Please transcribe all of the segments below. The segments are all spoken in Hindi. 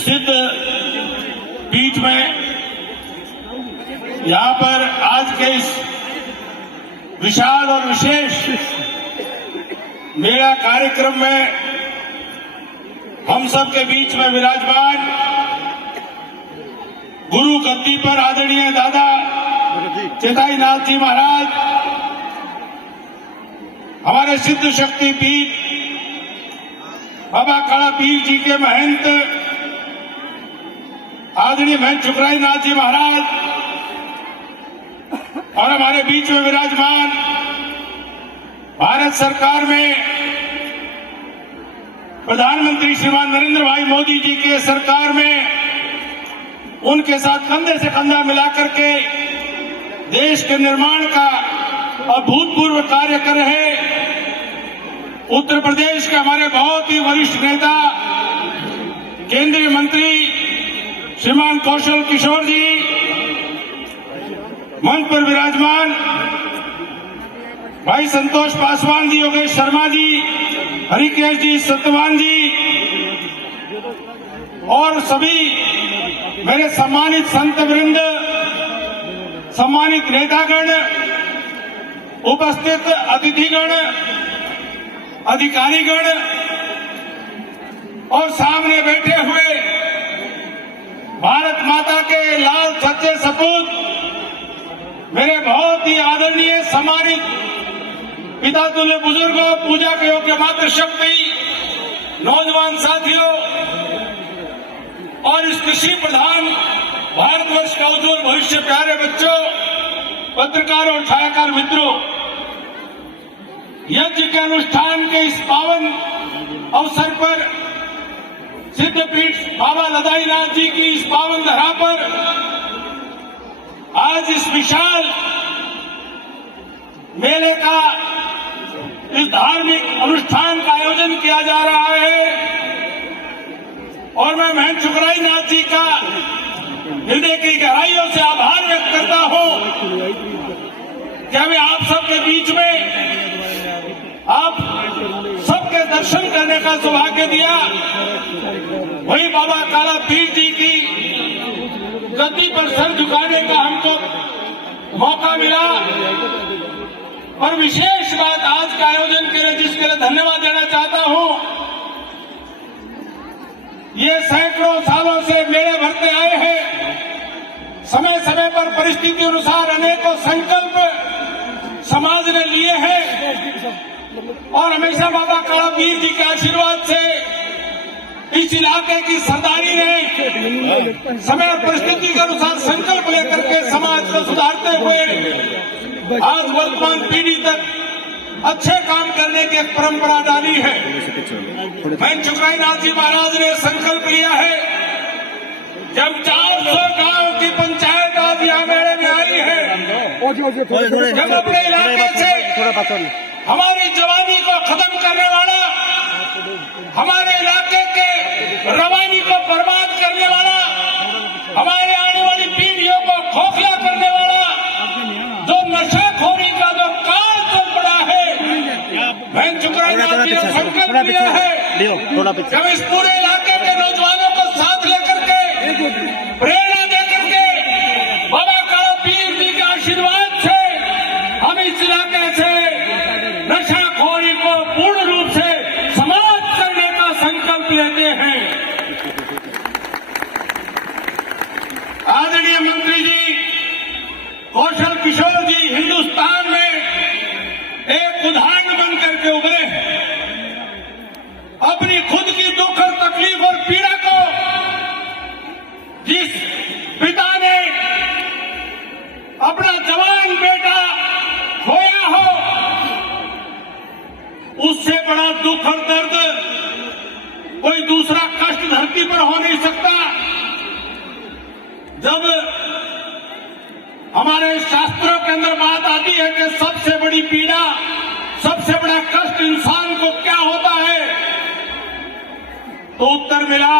सिद्ध पीठ में यहाँ पर आज के इस विशाल और विशेष मेला कार्यक्रम में हम सब के बीच में विराजमान गुरु गद्दी पर आदरणीय दादा चेताई नाथ जी महाराज, हमारे सिद्ध शक्ति पीठ बाबा काला पीर जी के महंत आदरणीय महंत चुकराई नाथ जी महाराज और हमारे बीच में विराजमान भारत सरकार में प्रधानमंत्री श्रीमान नरेंद्र भाई मोदी जी के सरकार में उनके साथ कंधे से कंधा मिलाकर के देश के निर्माण का अभूतपूर्व कार्य कर रहे उत्तर प्रदेश के हमारे बहुत ही वरिष्ठ नेता केंद्रीय मंत्री श्रीमान कौशल किशोर जी, मंच पर विराजमान भाई संतोष पासवान जी, योगेश शर्मा जी, हरिकेश जी, सत्यवान जी और सभी मेरे सम्मानित संत वृंद, सम्मानित नेतागण, उपस्थित अतिथिगण, अधिकारीगण और सामने बैठे हुए भारत माता के लाल सच्चे सपूत, मेरे बहुत ही आदरणीय सम्मानित पिता तुल्य बुजुर्गों, पूजा के योग्य मातृ शक्ति, नौजवान साथियों और इस कृषि प्रधान भारतवर्ष का उज्जवल भविष्य, प्यारे बच्चों, पत्रकार और छायाकार मित्रों, यज्ञ के अनुष्ठान के इस पावन अवसर पर सिद्धपीठ बाबा लदाई नाथ जी की इस पावन धरा पर आज इस विशाल मेले का, इस धार्मिक अनुष्ठान का आयोजन किया जा रहा है और मैं महंत चुकराई नाथ जी का हृदय की गहराइयों से आभार व्यक्त करता हूं कि हमें आप सबके बीच में आप सबके दर्शन करने का सौभाग्य दिया। वही बाबा काला पीर जी की गद्दी पर सर झुकाने का हमको मौका मिला और विशेष बात आज के आयोजन के लिए जिसके लिए धन्यवाद देना चाहता हूं, ये सैकड़ों सालों से मेले भरते आए हैं, समय समय पर परिस्थिति अनुसार अनेकों संकल्प समाज ने लिए हैं और हमेशा बाबा काला पीर जी के आशीर्वाद से इस इलाके की सरदारी ने समय और परिस्थिति के अनुसार संकल्प लेकर के समाज को सुधारते हुए आज वर्तमान पीढ़ी तक अच्छे काम करने की एक परंपरा डाली है। महंत चुकराई नाथ जी महाराज ने संकल्प लिया है, जब 400 गांव की पंचायत आज यहाँ मेले में आई है, जब अपने इलाके से हमारी जवानी को खत्म करने वाला, हमारे इलाके के रवानी को बर्बाद करने वाला, हमारे आने वाली पीढ़ियों को खोखला करने वाला जो नशाखोरी का जो काल चल पड़ा है, महंत चुकराई नाथ जी ने संकल्प लिया है जब इस पूरे इलाके के नौजवानों को साथ लेकर के प्रेरणा देकर के बाबा काला पीर जी के आशीर्वाद से हम इस इलाके से नशाखोरी को पूर्ण रूप से समाप्त करने का संकल्प लेते हैं। आदरणीय मंत्री जी कौशल किशोर जी हिंदुस्तान में एक उदाहरण बन करके उभरे हैं। अपनी खुद की दुख और तकलीफ और पीड़ा को जिस पिता ने अपना जवान बेटा खोया हो, उससे बड़ा दुख और दर्द कोई दूसरा कष्ट धरती पर हो नहीं सकता। जब हमारे शास्त्रों के अंदर बात आती है कि सबसे बड़ी पीड़ा, सबसे बड़ा कष्ट इंसान को क्या होता है, तो उत्तर मिला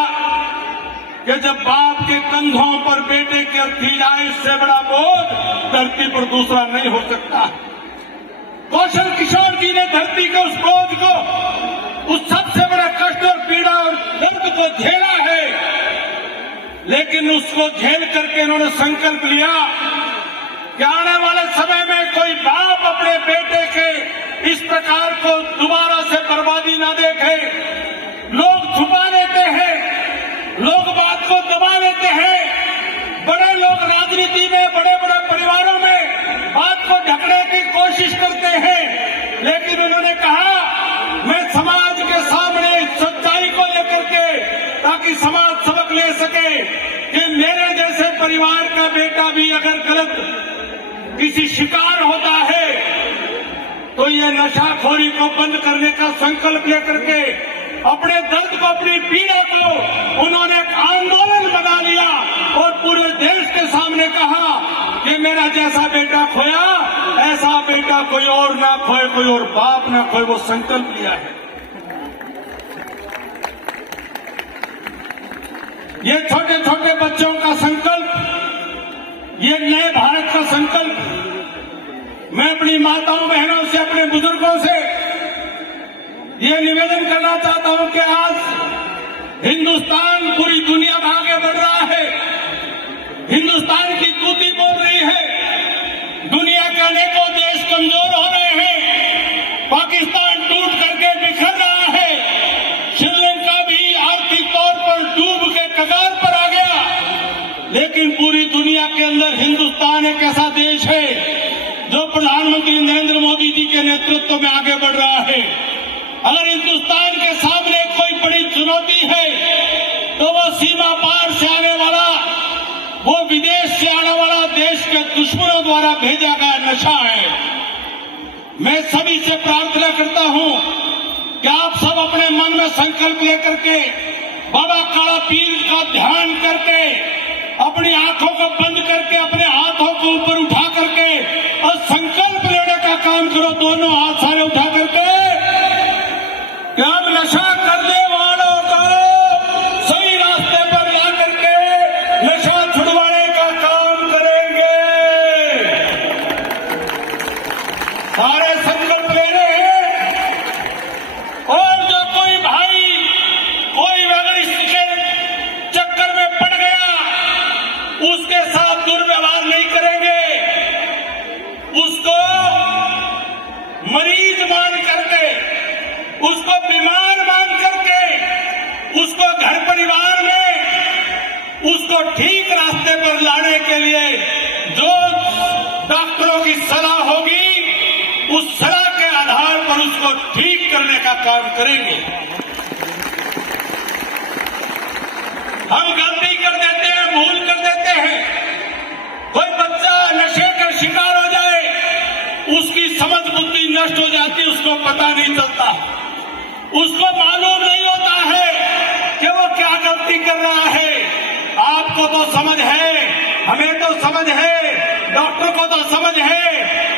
कि जब बाप के कंधों पर बेटे की अर्थी जाए, इससे बड़ा बोझ धरती पर दूसरा नहीं हो सकता। कौशल किशोर जी ने धरती के उस बोझ को, उस सबसे बड़ा कष्ट और पीड़ा और दर्द को झेला है लेकिन उसको झेल करके इन्होंने संकल्प लिया कि आने वाले समय में कोई बाप अपने बेटे के इस प्रकार को दोबारा से बर्बादी ना देखे। लोग छुपा लेते हैं, लोग बात को दबा लेते हैं, बड़े लोग राजनीति में बड़े बड़े परिवारों में बात को ढकने की कोशिश करते हैं, लेकिन उन्होंने कहा मैं समाज के सामने सच्चाई को लेकर के, ताकि समाज सबक ले सके कि मेरे जैसे परिवार का बेटा भी अगर गलत किसी शिकार होता है तो ये नशाखोरी को बंद करने का संकल्प लेकर के अपने दर्द को, अपनी पीड़ा को उन्होंने एक आंदोलन बना लिया और पूरे देश के सामने कहा कि मेरा जैसा बेटा खोया ऐसा बेटा कोई और ना खोए, कोई और बाप ना खोए। वो संकल्प लिया है। ये छोटे छोटे बच्चों का संकल्प, ये नए भारत का संकल्प। मैं अपनी माताओं बहनों से, अपने बुजुर्गों से ये निवेदन करना चाहता हूं कि आज हिंदुस्तान पूरी दुनिया में आगे बढ़ रहा है, हिंदुस्तान की तूती बोल रही है, दुनिया के अनेकों देश कमजोर हो रहे हैं, पाकिस्तान टूट करके बिखर रहा है, श्रीलंका भी आर्थिक तौर पर डूब के कगार पर आ गया, लेकिन पूरी दुनिया के अंदर हिंदुस्तान एक ऐसा देश है जो प्रधानमंत्री नरेंद्र मोदी जी के नेतृत्व में आगे बढ़ रहा है। अगर हिंदुस्तान के सामने कोई बड़ी चुनौती है तो वो सीमा पार से आने वाला, वो विदेश से आने वाला देश के दुश्मनों द्वारा भेजा गया नशा है। मैं सभी से प्रार्थना करता हूं कि आप सब अपने मन में संकल्प लेकर के बाबा काला पीर का ध्यान करके, अपनी आंखों को बंद करके, अपने हाथों को ऊपर उठा करके और संकल्प लेने का काम करो। दोनों हाथ सारे उठा करके कि हम नशा करने वालों को सही रास्ते पर ला करके नशा छुड़वाने का काम करेंगे। सारे संकल्प ले रहे हैं। और जो कोई भाई कोई अगर इसके चक्कर में पड़ गया, उसके साथ दुर्व्यवहार नहीं करेंगे, उसको मरीज मान करके, उसको बीमार मान करके, उसको घर परिवार में उसको ठीक रास्ते पर लाने के लिए जो डॉक्टरों की सलाह होगी, उस सलाह के आधार पर उसको ठीक करने का काम करेंगे। हम गलती कर देते हैं, भूल कर देते हैं। कोई बच्चा नशे का शिकार हो जाए, उसकी समझ बुद्धि नष्ट हो जाती, उसको पता नहीं चलता, उसको मालूम नहीं होता है कि वो क्या गलती कर रहा है। आपको तो समझ है, हमें तो समझ है, डॉक्टर को तो समझ है,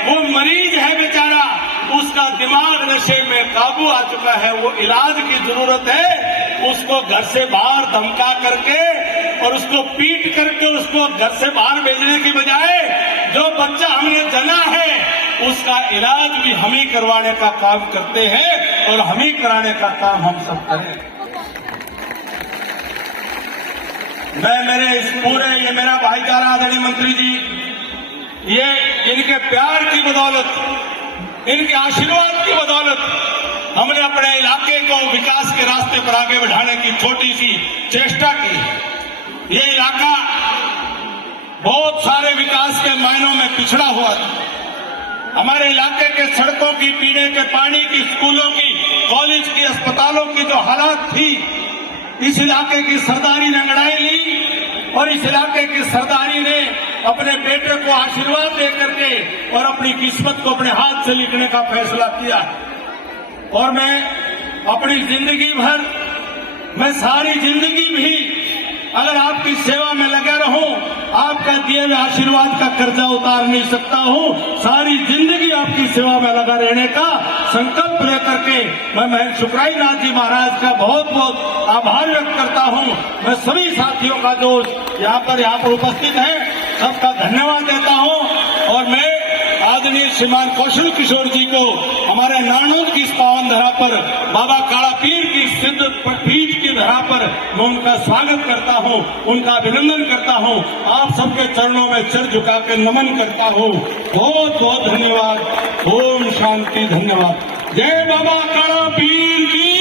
वो मरीज है बेचारा, उसका दिमाग नशे में काबू आ चुका है, वो इलाज की जरूरत है। उसको घर से बाहर धमका करके और उसको पीट करके उसको घर से बाहर भेजने की बजाय जो बच्चा हमने जना है उसका इलाज भी हम ही करवाने का काम करते हैं और हम ही कराने का काम हम सब करें। मैं मेरे इस पूरे ये मेरा भाईचारा आदरणीय मंत्री जी, ये इनके प्यार की बदौलत, इनके आशीर्वाद की बदौलत हमने अपने इलाके को विकास के रास्ते पर आगे बढ़ाने की छोटी सी चेष्टा की। ये इलाका बहुत सारे विकास के मायनों में पिछड़ा हुआ था। हमारे इलाके के सड़कों की, पीने के पानी की, स्कूलों की, कॉलेज की, अस्पतालों की जो हालात थी, इस इलाके की सरदारी ने लड़ाई ली और इस इलाके की सरदारी ने अपने बेटे को आशीर्वाद दे करके और अपनी किस्मत को अपने हाथ से लिखने का फैसला किया। और मैं अपनी जिंदगी भर, मैं सारी जिंदगी भी अगर आपकी सेवा में लगा रहूं, आपका दिए हुए आशीर्वाद का कर्जा उतार नहीं सकता हूं। सारी जिंदगी आपकी सेवा में लगा रहने का संकल्प लेकर के मैं महंत सुखराई नाथ जी महाराज का बहुत बहुत आभार व्यक्त करता हूं। मैं सभी साथियों का जो यहाँ पर उपस्थित है सबका धन्यवाद देता हूं। और मैं आज आदरणीय श्रीमान कौशल किशोर जी को हमारे नानोद की इस पावन धरा पर बाबा काला पीर की सिद्ध पीठ की धरा पर मैं उनका स्वागत करता हूं, उनका अभिनंदन करता हूं। आप सबके चरणों में सिर झुका के नमन करता हूं। बहुत बहुत धन्यवाद। ओम शांति। धन्यवाद। जय बाबा काला पीर की।